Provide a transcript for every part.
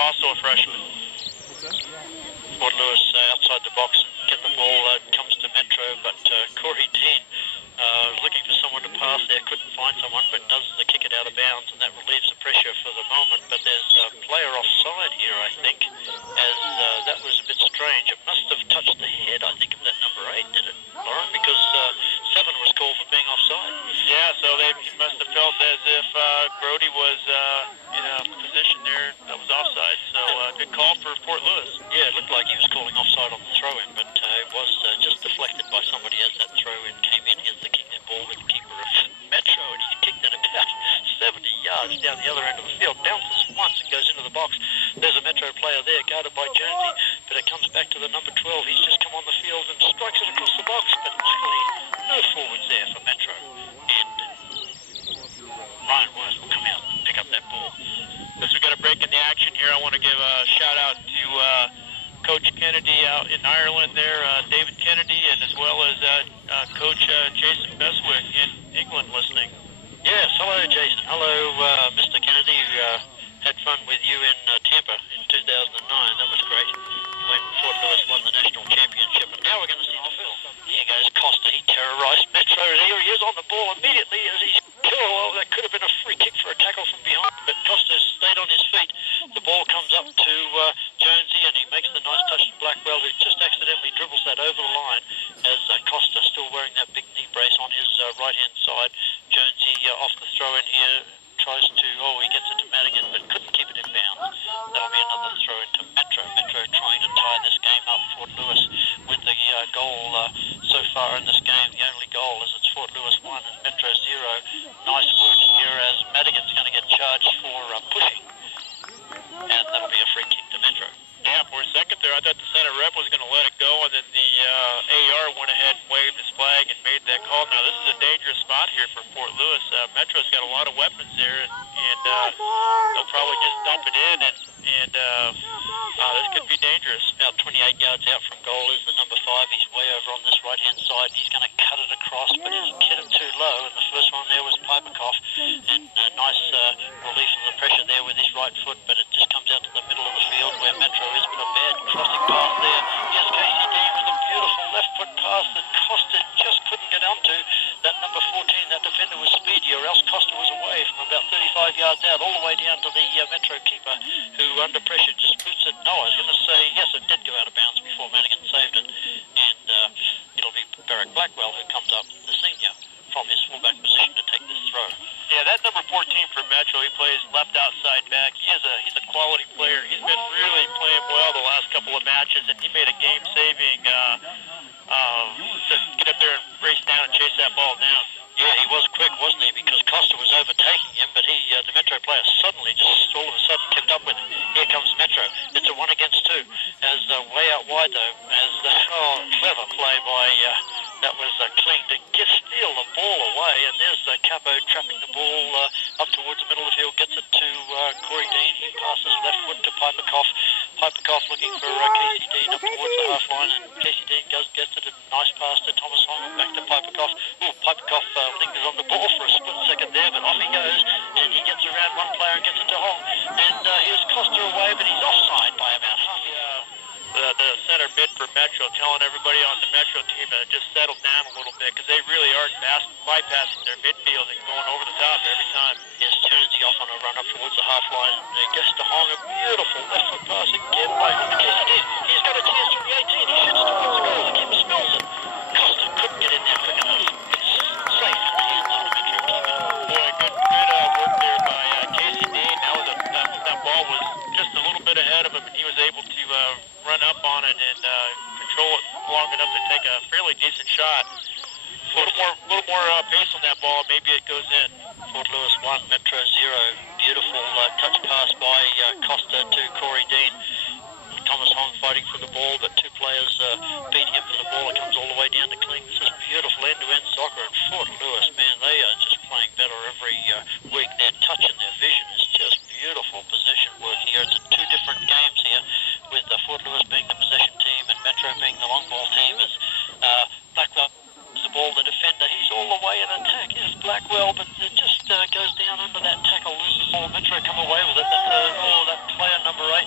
also a freshman. Fort Lewis outside the box and get the ball, comes to Metro, but Corey Dean looking for someone to pass there, couldn't find someone, but does the kick it out of bounds, and that relieves the pressure for the moment. But there's a player offside here, I think, as that was a bit strange. It must have touched the head, I think, of that number 8, did it, Lauren? Because 7 was called for being offside. Yeah, so they must have felt as if Brody was in a position there that was offside. So good call for Fort Lewis. Yeah, it looked like he was calling offside on the throw-in, but it was just deflected by somebody as that throw-in came in. Here's the kicking ball with the keeper of Metro, and he kicked it about 70 yards down the other end of the field. Bounces once and goes into the box. There's a Metro player there, guarded by Jonesy, but it comes back to the number 12. He's just come on the field and strikes it across the box, but luckily no forwards there for Metro. And Ryan Wise will come out and pick up that ball. As we got a break in the action here, I want to give a shout out to Coach Kennedy out in Ireland there, David Kennedy, and as well as Coach Jason Beswick in England listening. Yes, hello Jason. Hello Mr. Kennedy. Had fun with you in Tampa in 2009. That was great. When Fort Lewis won the national championship. And now we're going to see the film. Here goes Costa. He terrorized Metro. Here he is on the ball immediately as he's... Oh, that could have been a free kick for a tackle from behind, but Costa stayed on his feet. The ball comes up to Jonesy, and he makes the nice touch to Blackwell, who just accidentally dribbles that over the line as Costa, still wearing that big knee brace on his right-hand side. Jonesy off the throw-in here, tries to... Oh, he gets it to Madigan, but couldn't keep it in bounds. That'll be another throw into Metro. Metro trying to tie this game up. Fort Lewis with the goal so far in this game. The only goal is it's Fort Lewis 1 and Metro 0. Nice work here as Madigan's going to get charged for pushing. And that'll be a free kick to Metro. Yeah, for a second there, I thought the center rep was going to let it go, and then the AR went ahead and waved his flag and made that call. Now, this is a dangerous spot here for Fort Lewis. Metro's got a lot of weapons there, and they'll probably just dump it in, and this could be dangerous. About 28 yards out from goal is the number 5. He's way over on this right-hand side, and he's going to cut it across, but he's hit it too low, and the first one there was Piperkoff, and a nice relief of the pressure there with his right foot, but it just comes out to the middle of the field where Metro is, with a bad crossing pass there. Here's Casey Dean with a beautiful left foot pass that Costa just couldn't get onto. That number 14, that defender was speedy, or else Costa was away from about 35 yards out, all the way down to the Metro keeper, who under pressure just boots it. No, I was going to say, yes, it did go out of bounds before Madigan saved it, and it'll be Barrack Blackwell who comes up, the senior, from his fullback position to take this throw. Yeah, that number 14 for Metro, he plays left outside back. He's a quality player. He's been really playing well the last couple of matches, and he made a game-saving to get up there and race down and chase that ball down. Yeah, he was quick, wasn't he? Because Costa was overtaking him, but the Metro player suddenly just all of a sudden kept up with him. Here comes Metro. It's a 1 against 2. As way out wide though, as clever play by that was Kling to steal the ball away, and there's Capo trapping the ball up towards the middle of the field, gets it to Corey Dean. He passes left foot to Piperkoff. Piperkoff looking for Casey Dean up towards the half line, and Casey Dean gets it. A nice pass to Thomas Hong, back to Piperkoff. Oh, Piperkoff lingers on the ball for a split second there, but off he goes, and he gets around one player and gets it to Hong. And here's Costa away, but he's offside by about half. The center mid for Metro, telling everybody on the Metro team to just settle down a little bit, because they really are bypassing their midfield and going over the top every time. Yes, Jonesy off on a run up towards the half line. He gets to Hong, a beautiful left foot pass again by Hong. Casey Dean. He's got a chance from the 18. He shoots towards the goal. The keeper spills it. Costa couldn't get in there quick enough. It's safe in the hands of the Metro keeper. Boy, good work there by Casey Dean. That ball was just a little bit ahead of him, and he was able to run up on it and control it long enough to take a fairly decent shot. A little more pace on that ball, maybe it goes in. Fort Lewis 1, Metro 0. Beautiful touch pass by Costa to Corey Dean. Thomas Hong fighting for the ball, but 2 players beat him for the ball. It comes all the way down to Kling. This is beautiful end-to-end soccer, and Fort Lewis, man, they are just playing better every week. Their touch and their vision is just beautiful possession work here. It's 2 different games here, with Fort Lewis being the possession team and Metro being the long ball team. As Blackwell is the ball, the defender, he's all the way in attack. Here's Blackwell, but it just goes down under that tackle, loses the ball. Metro come away with it. That's that player number 8.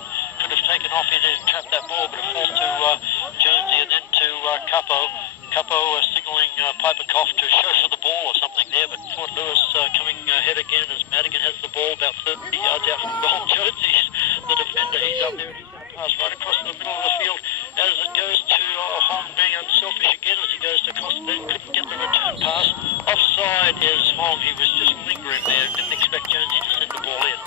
Fort Lewis coming ahead again as Madigan has the ball about 30 yards out from goal. Jonesy's the defender. He's up there and he's going to pass right across the middle of the field as it goes to Hong being unselfish again as he goes to Costa. Then couldn't get the return pass. Offside is Hong. He was just lingering there. Didn't expect Jonesy to send the ball in.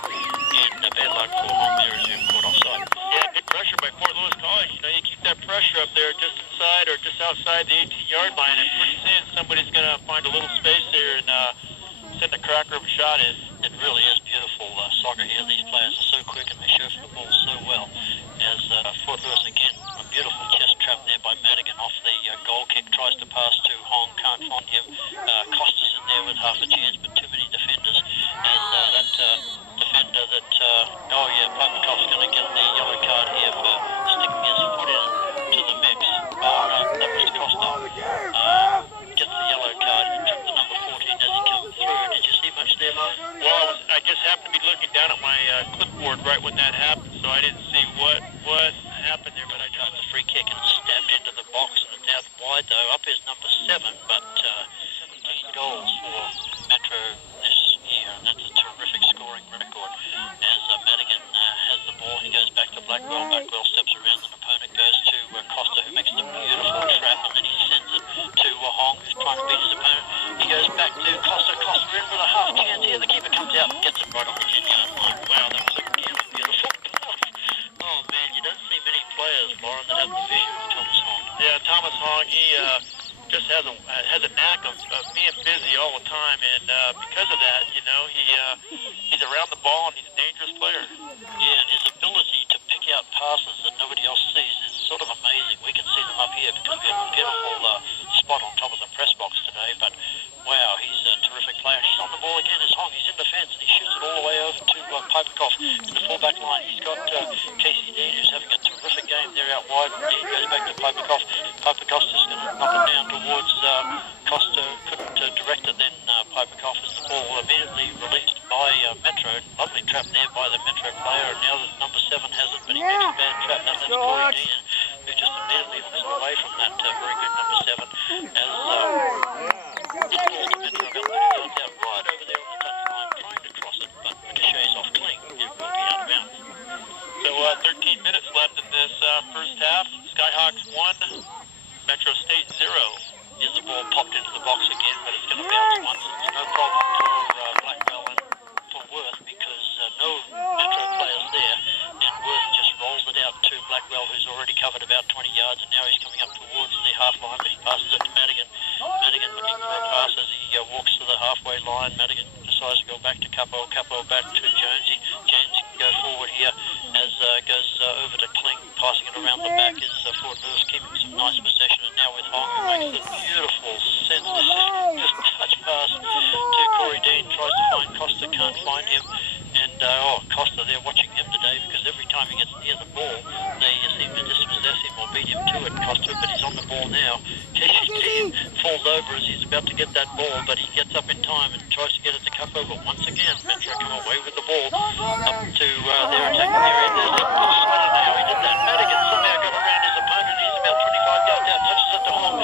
And bad luck for Hong there as you caught offside. Yeah, good pressure by Fort Lewis College. You know, you keep that pressure up there just inside or just outside the 18-yard line, and pretty soon somebody's going to find a little space there and send a cracker of a shot in. It really is beautiful soccer here. These players are so quick and they chauffeur the ball so well. As Fort Lewis again, a beautiful chest trap there by Madigan off the goal kick. Tries to pass to Hong, can't find him. Costa's in there with half a chance, but too many defenders. As that defender that, Piperkoff's going to get the yellow card here for sticking his foot into the mix. That was Costa. Gets the yellow card. He tripped the number 14 as he comes through. Did you see much there, Mark? Well, I just happened to be looking down at my clipboard right when that happened, so I didn't see what happened there, but I know it's a free kick and stabbed into the box, and it's out wide though. Up is number 7, but 17 goals for Metro this year, and that's a terrific scoring record. As Madigan has the ball, he goes back to Blackwell. Blackwell steps around an opponent, goes to Costa, who makes the beautiful trap, and then he sends it to Hong, who's trying to beat his opponent. He goes back to Costa. Costa in with a half chance here. The keeper comes out and gets it right on the 10-yard line. Wow, that was a beautiful pass. Oh man, you don't see many players, Lauren, that have the vision of Thomas Hong. Yeah, Thomas Hong, he just has a knack of being busy all the time, and because of that, you know, he's around the ball and he's a dangerous player. Yeah, and his ability to pick out passes that nobody else sees is sort of amazing. We can see them up here because we have a beautiful spot on top of the press box today, but wow, he's a terrific player. He's on the ball again as Hong. He's in defence and he shoots it all the way over to Piperkoff in the full-back line. He's got Casey Dean, who's having a terrific game there out wide. Dean goes back to Piperkoff. Piperkoff's just going to knock it down towards Costa. Couldn't direct it then Piperkoff as the ball immediately released by Metro. Lovely trap there by the Metro player, and now that number 7 has it, but he makes a bad trap. Now that's Corey Dean, who just immediately hooks it away from that very good number 7 as the ball to Metro about 30 yards out right over there on the touchline, trying to cross it, but ricochets off clean. It will be out of bounds. So 13 minutes left in this first half. Skyhawks 1, Metro State 0. Here's the ball popped into the box again, but it's going to bounce once. It's no problem for Blackwell and for Worth because no Metro players there, and Worth just rolls it out to Blackwell, who's already covered about 20 yards, and now he's coming up towards the half line, but he passes it to Madigan. Madigan looking for a pass as he walks to the halfway line. Madigan decides to go back to Capo. Capo back to Jonesy. Jonesy can go forward here as goes over to Kling, passing it around the back is Fort Lewis, keeping some nice possession, and now with Hong, who makes the beautiful just touch pass to Corey Dean, tries to find Costa, can't find him, and Costa, they're watching him today because every time he gets near the ball, they seem to dispossess him or beat him to it, Costa, but he's on the ball now. Casey Dean falls over as he's about to get that ball, but he gets up in time and tries to get it to Capo, but once again, Metro come away with the ball up to their attacking area. There's a push. I don't know how he did that. Madigan somehow got around his opponent. He's about 25 yards out, touches it to Hong.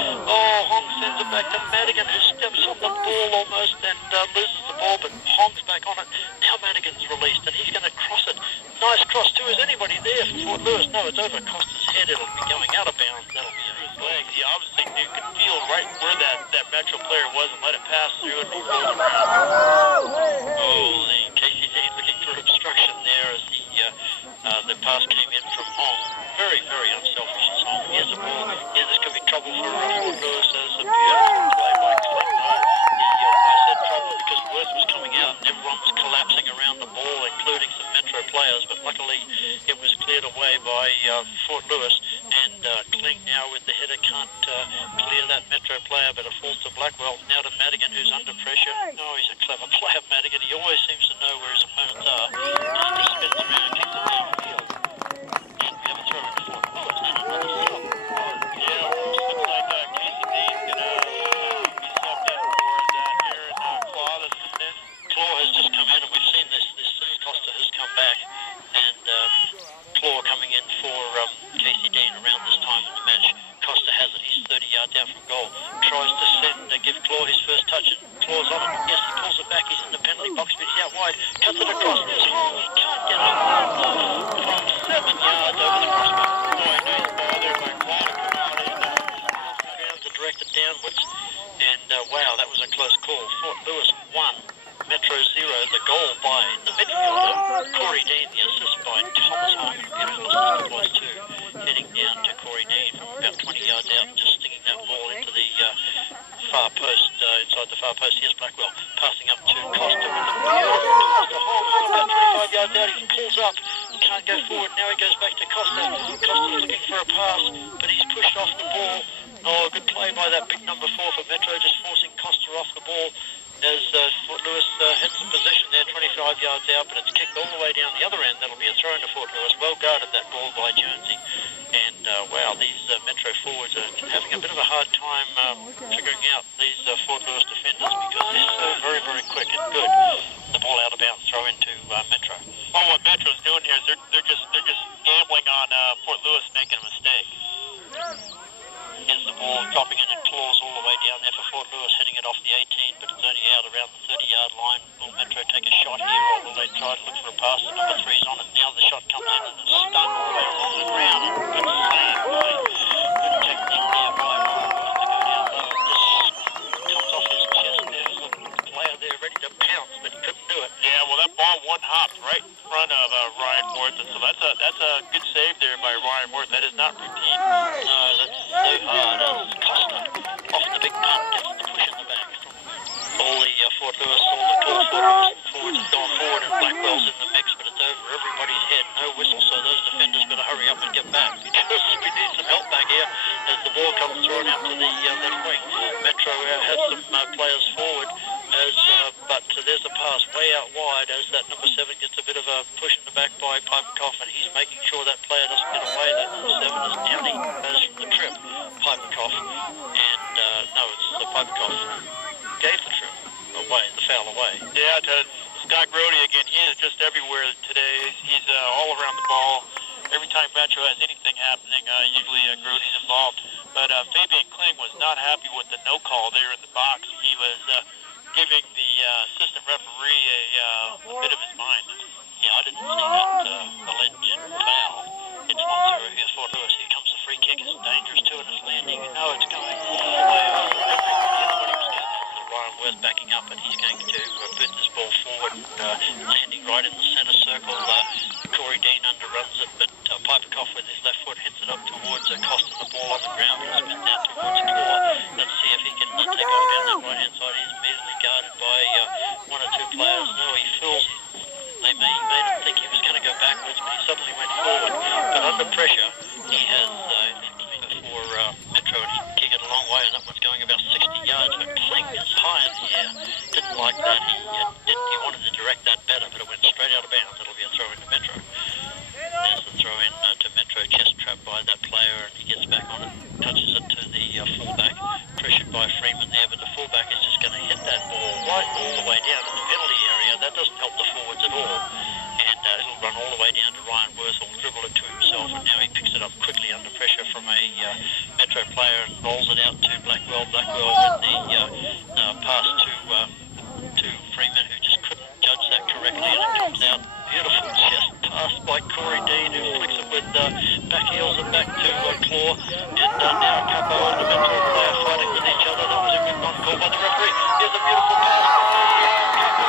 Hong sends it back to Madigan, who steps on the ball almost and loses the ball, but Hong's back on it. Now Madigan's released, and he's going to cross it. Nice cross too. Is anybody there for Fort Lewis? No, it's over Costa's head. It'll be going out of bounds. That'll be a flag. He obviously could feel right where that Metro player was and let it pass through and he rolls around. Holy, Casey Dean looking for obstruction there as the pass came in from Hong. Very, very unselfish as Hong. Here's the ball. Yeah, this could be trouble for Fort Lewis. There's a beautiful play by Kling. I said trouble because Worth was coming out and everyone was collapsing around the ball, including some Metro players, but luckily it was cleared away by Fort Lewis, and Kling now with the header can't clear that Metro player, but it falls to Blackwell. Now to Madigan, who's under pressure. Oh, he's a clever player, Madigan. He always seems to know where his opponents are. He just spins around and kicks it downfield. And we have a throw in Fort Lewis and another sub. Yeah, looks like Casey Dean's going to be subbed in for Aaron Claw that's coming in. Claw has just come in, and we've seen this Costa has come back, and Claw coming in for Casey Dean around this time in the match. Costa has it. He's 30 yards out from goal. Tries to give Claw his first touch, and Claw's on it. Yes, he Kennedy box speed, he's out wide, cuts it across, there's Hall, he can't get over from 7 yards over the crossbar. Boy, nice ball there by Claude to come out and Down to direct it downwards, and wow, that was a close call. Fort Lewis 1, Metro 0, the goal by the midfielder, Corey Dean, the assist by Thomas Harmon. Beautiful assist it was too, heading down to Corey Dean from about 20 yards out and just sticking that ball into the far post, inside the far post. Here's Blackwell, passing up to Costa with the Costa Hall, about 25 yards out, he pulls up, he can't go forward, now he goes back to Costa. Costa's looking for a pass, but he's pushed off the ball. Oh, good play by that big number 4 for Metro, just forcing Costa off the ball as Fort Lewis heads in position there, 25 yards out, but it's kicked all the way down the other end. That'll be a throw to Fort Lewis. Well guarded, that ball by Jonesy. And wow, these Metro forwards are having a bit of a hard time figuring out these Fort Lewis defenders because they're so very, very quick and good. The ball out of bounds, throw into Metro. Well, what Metro's doing here is they're just gambling on Fort Lewis making a mistake. Here's the ball dropping in and claws all the way down there for Fort Lewis, hitting it off the 18, but it's only out around the 30-yard line. Will Metro take a shot here, or will they try to look for a pass? The number 3's on it now. The shot comes in and it's stung all the way along the ground. And good save by good technique there by Fort Lewis to go down low. It just comes off his chest. There's a player there ready to pounce, but he couldn't do it. Yeah, well, that ball one-hopped right in front of Ryan Worth, and so that's a good save there by Ryan Worth. That is not routine. No, that's so hard as Costa off the big punt gets the push in the back. All the Fort Lewis, all the tall Fort Lewis forwards have gone forward, and Blackwell's in the mix, but it's over everybody's head. No whistle, so those defenders better hurry up and get back because we need some help back here as the ball comes thrown out to the left wing. Metro has some players forward, but there's a pass way out wide as that number 7 gets a bit of a push in the back by Piperkoff, and he's making sure that player doesn't get away. That number 7 is Downey, goes from the trip, Piperkoff, and no, it's Piperkoff gave the trip away, the foul away. Yeah, to Scott Grody again, he is just everywhere today. He's all around the ball. Every time Metro has anything happening, usually Grody's involved. But Fabian Kling was not happy with the no call there in the box. He was giving the assistant referee a bit of his mind. Yeah, I didn't see that alleged foul. It's 1-0 here, Fort Lewis. Here comes the free kick. It's dangerous too, and it's landing. No, it's going all the way over. Everybody was down there. Ryan Worth backing up, and he's going to put this ball forward, landing right in the centre circle. Corey Dean underruns it, but Piperkoff with his left foot hits it up towards Costa, the ball on the ground, and spins down towards Claw. Let's see if he can take off down that right-hand side. He's immediately guarded by 1 or 2 players. No, he fills. They made him think he was going to go backwards, but he suddenly went forward. But under pressure, he has for Metro, and he can kick it a long way, and that one's going about 60 yards. But Kling is high in the air. Didn't like that. He wanted to direct that better, but it went straight out of bounds. It'll be a throw into Metro. There's the throw in to Metro, chest trap by that player, and he gets back on it, touches it to the fullback, pressured by Freeman there, but the fullback is just going to hit that ball right all the way down in the penalty area. That doesn't help the forwards at all, and it'll run all the way down to Ryan Worth, who'll dribble it to himself, and now he picks it up quickly under pressure from a Metro player and rolls it out to Blackwell. Blackwell with the pass to Freeman, who just couldn't judge that correctly, and it comes out. Beautiful chest pass by Corey Dean, who flicks it with back heels and back to Claw, and now Capo and the Metro player fighting with each other. That was a good one called by the referee. Here's a beautiful pass by Capo.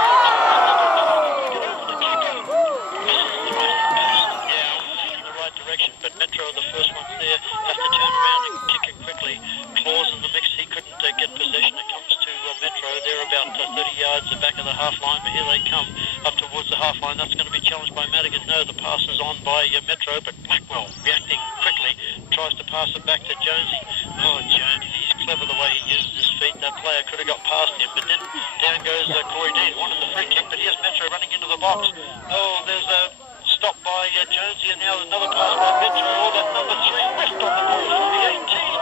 Yeah, in the right direction, but Metro, the first ones there, have to turn around and kick it quickly. Claw's in the mix. He couldn't get possession. It comes to Metro. They're about 30 yards the back of the half line, but here they come up towards the half line. That's going to be challenged by Madigan. No, the pass is on by Metro, but Blackwell reacting quickly, tries to pass it back to Jonesy. Oh, Jonesy, he's clever the way he uses his feet. That player could have got past him, but then down goes Corey Dean. Wanted the free kick, but here's Metro running into the box. Oh, there's a stop by Jonesy, and now another pass by Metro. Oh, that number 3 whiffed on the ball from the 18.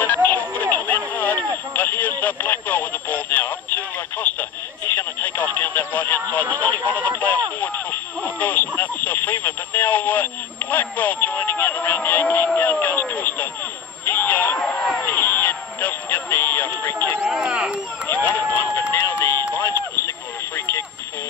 That shot would have come in hard, but here's Blackwell with the ball now up to Costa. He's going to take off down that right-hand side. There's only one other player forward for Fort Lewis, and that's Freeman. But now Blackwell joining in around the 18. Down goes Costa. He doesn't get the free kick. He wanted one, but now the linesman has signaled a free kick for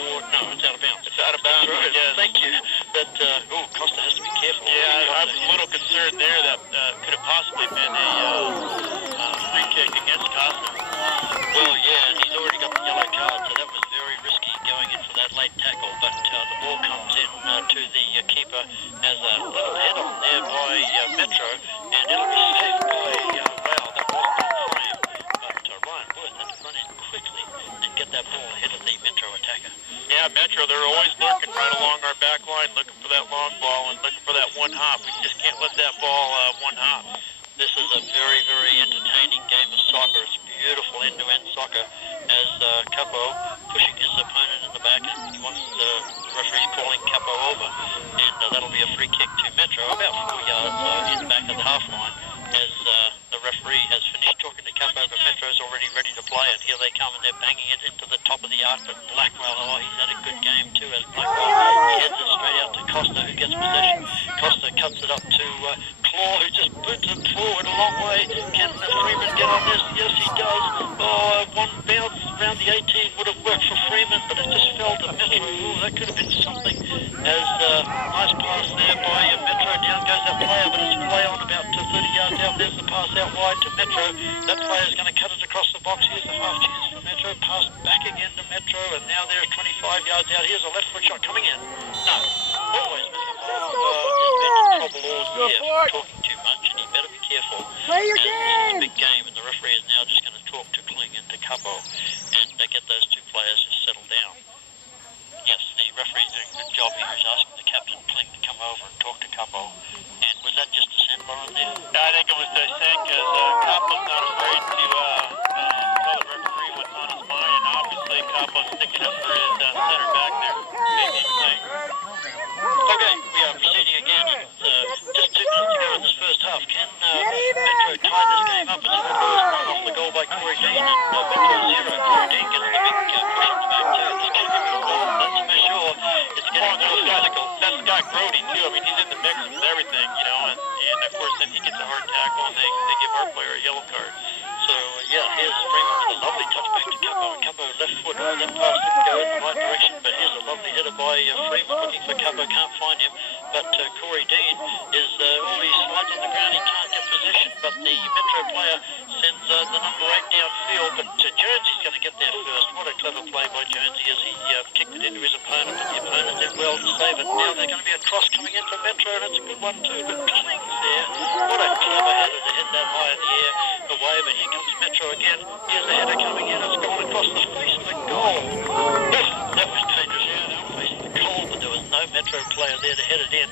late tackle, but the ball comes in to the keeper as a little head on there by Metro, and it'll be saved by, wow, that wasn't on frame, but Ryan Worth had to run in quickly and get that ball ahead of the Metro attacker. Yeah, Metro, they're always lurking right along our back line, looking for that long ball and looking for that one hop. We just can't let that ball one hop. This is a very, very entertaining game of soccer. It's beautiful end-to-end soccer as Capo pushing his opponent in the back. He wants the referee's calling Capo over, and that'll be a free kick to Metro, about 4 yards in the back of the half line, as the referee has finished talking to Capo, but Metro's already ready to play, and here they come, and they're banging it into the top of the arc, but Blackwell, oh, he's had a good game too, as Blackwell, he heads it straight out to Costa, who gets possession. Costa cuts it up to Claw, who just boots it forward a long way. Can Freeman get on this? Yes, he does. Oh, one bounce around the 18 would have worked for Freeman, but it just fell to Metro. Oh, that could have been something, as nice pass there by Metro. Down goes that player, but it's play on about 30 yards out. There's the pass out wide to Metro. That player's going to cut it across the box. Here's a half chance for Metro. Pass back again to Metro, and now they're 25 yards out. Here's a left foot shot coming in. No, always Mr. Paul has been in trouble all year for talking too much, and he better be careful. Play your game! This is a big game, and the referee is now just going to talk to Kling and to Capo, and get those two players to settle down. Yes, the referee's doing a good job here. He's asking the captain, Kling, to come over and talk to Capo. And was that just a send, Lauren, there? I think it was the send, because Capo's not afraid to tell the referee what's on his mind, and obviously Capo's sticking up for his center back there. Maybe playing. Okay, we are proceeding again. It's just 2 minutes to go in this first half. Can Metro tie this game up? It's off the goal by Corey Dean, and Metro 0. Corey Dean gets the big push in the back too. This could be a goal, that's for sure. It's getting more physical. That's Scott Grody too. I mean, he's in the mix with everything, you know, and of course then he gets a hard tackle, and they give our player a yellow card. So, yeah, here's Freeman with a lovely touchback to Capo. Capo left foot, that pass didn't go in the right direction, but here's a lovely header by Freeman looking for Capo, can't find him. But Corey Dean is, he slides on the ground, he can't get position, but the Metro player sends the number 8 downfield, but Jonesy's going to get there first. What a clever play by Jonesy as he kicked it into his opponent, but the opponent did well to save it. Now there's going to be a cross coming in for Metro, and it's a good one too, but Kling's there. What a clever header to hit that high in the air away, but here comes Metro again. Here's a header coming in, it's gone across the face of the goal. That was dangerous. Yeah, that was facing the goal, but there was no Metro player there to head it in.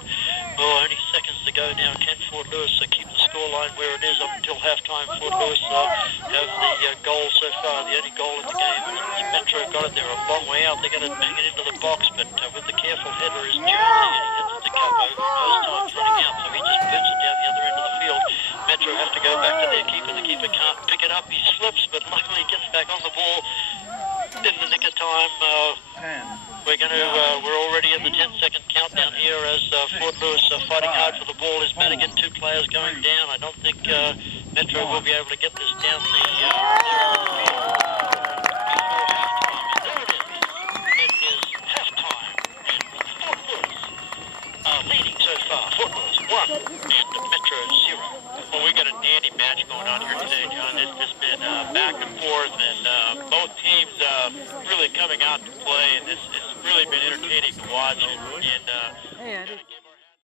Oh, only seconds to go now. Can Fort Lewis keep the scoreline where it is up until halftime? Fort Lewis have the goal so far, the only goal in the game. Metro got it there a long way out. They're going to bang it into the box, but with the careful header is Jonesy, and he hits it to Capo, who knows time's running out, so he just boots it down the other end of the field. Metro have to go back to their keeper. The keeper can't pick it up. He slips, but luckily gets back on the ball in the nick of time. We're already in the 10-second countdown here as Fort Lewis fighting hard for the ball. Is Madigan, 2 players going down. I don't think Metro will be able to get this down the field before halftime. And there it is. It is halftime, and Fort Lewis are leading so far. Fort Lewis 1 and Metro 0. Well, we got a dandy match going on here today, John. It's just been back and forth, and both teams really coming out to play, and it's really been entertaining to watch. And